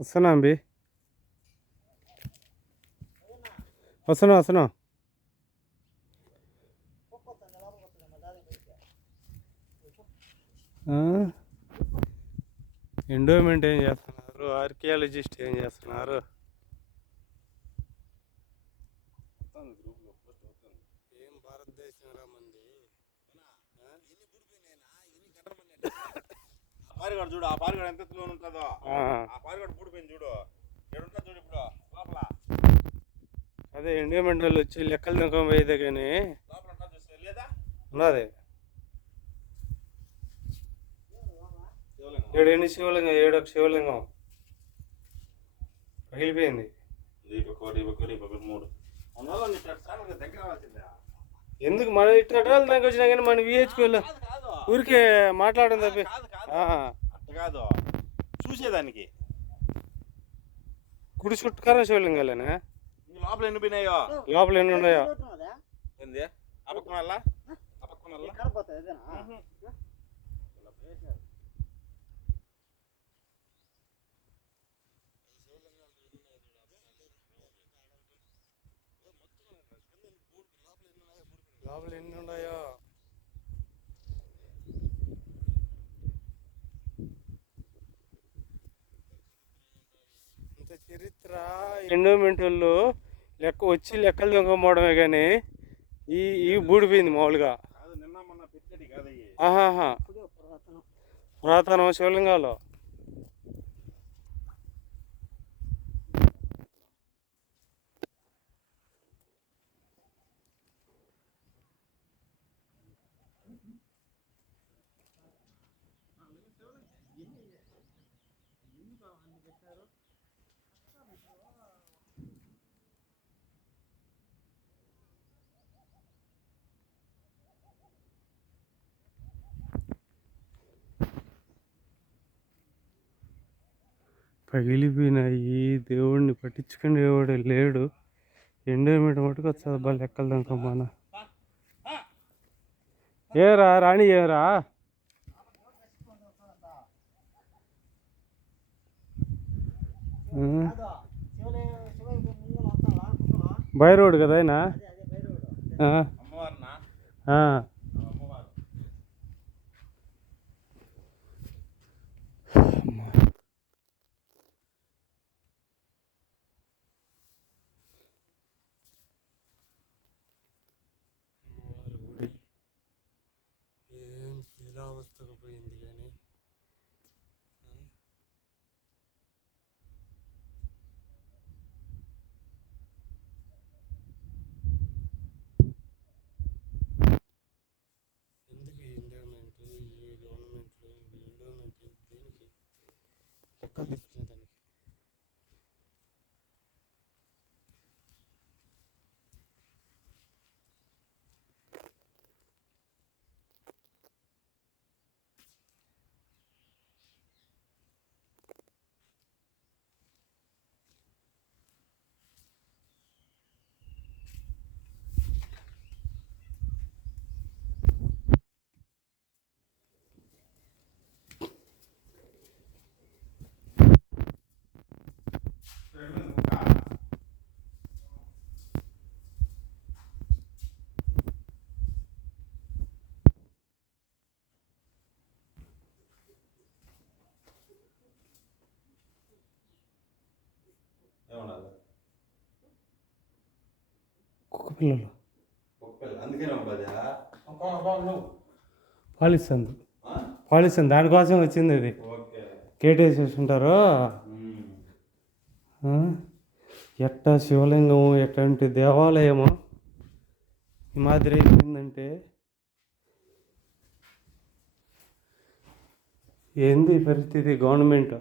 వస్తున్నా అంబి, వస్తున్నా. ఎండోమెంట్ ఏం చేస్తున్నారు, ఆర్కియాలజిస్ట్ ఏం చేస్తున్నారు? ఏం భారతదేశం రా మంది. పారిగాడు చూడు, ఆ పారిగాడు ఎంత ఎత్తులో ఉంటుందో, ఆ పారిగాడు పూడిపోయింది చూడు, ఎడుంటుంది చూడు ఇప్పుడు లోపల. అదే ఎండోమెంట్ వాళ్ళు వచ్చి లెక్కలు దింకం పోయేదే కానీ లోపల ఉంటుంది లేదా? ఉన్నది. ఎన్ని శివలింగం, 7 శివలింగం పగిలిపోయింది. ఎందుకు మన ఇట్లా దానికి వచ్చినా కానీ మన విహెచ్పిలో ఊరికే మాట్లాడడం తప్పి అట్ట కాదు, చూసేదానికి. గుడి చుట్టుకారం శివలింగాలేనా? లోపల ఎన్ని పోయినాయో, లోపల ఎన్ని ఉన్నాయో? ఏంది అపక్కునల్లా అపక్కునల్లా లోపల ఎన్ని ఉన్నాయో? ఇంత చరిత్ర. ఎండోమెంట్ వాళ్ళు లెక్కలు దొంగపోవడమే కానీ ఈ బూడిపోయింది మామూలుగా. ఆహాహా, పురాతనం శివలింగాలు. పగిలిపోయినాయి, దేవుడిని పట్టించుకునేవాడు లేడు. ఎండోమెంట్ మటుకు వచ్చేది బాగా లెక్కలు దొంగమ్మా. ఏరా రాణి, ఏరా బై రోడ్ కదా ఆయన. ఏం శిలావస్థకు పోయింది కానీ ఎందుకు ఎండోమెంట్, ఈ గవర్నమెంట్లు ఎండోమెంట్ దేనికి లెక్కలు తీసుకునే దానికి? కుక్క పిల్లలు పాలిస్తాను దానికోసం వచ్చింది. అది కేటేసేసి ఉంటారు. ఎట్టా శివలింగము, ఎట్లాంటి దేవాలయము ఈ మాదిరి అయిపోయిందంటే ఏంది పరిస్థితి? గవర్నమెంట్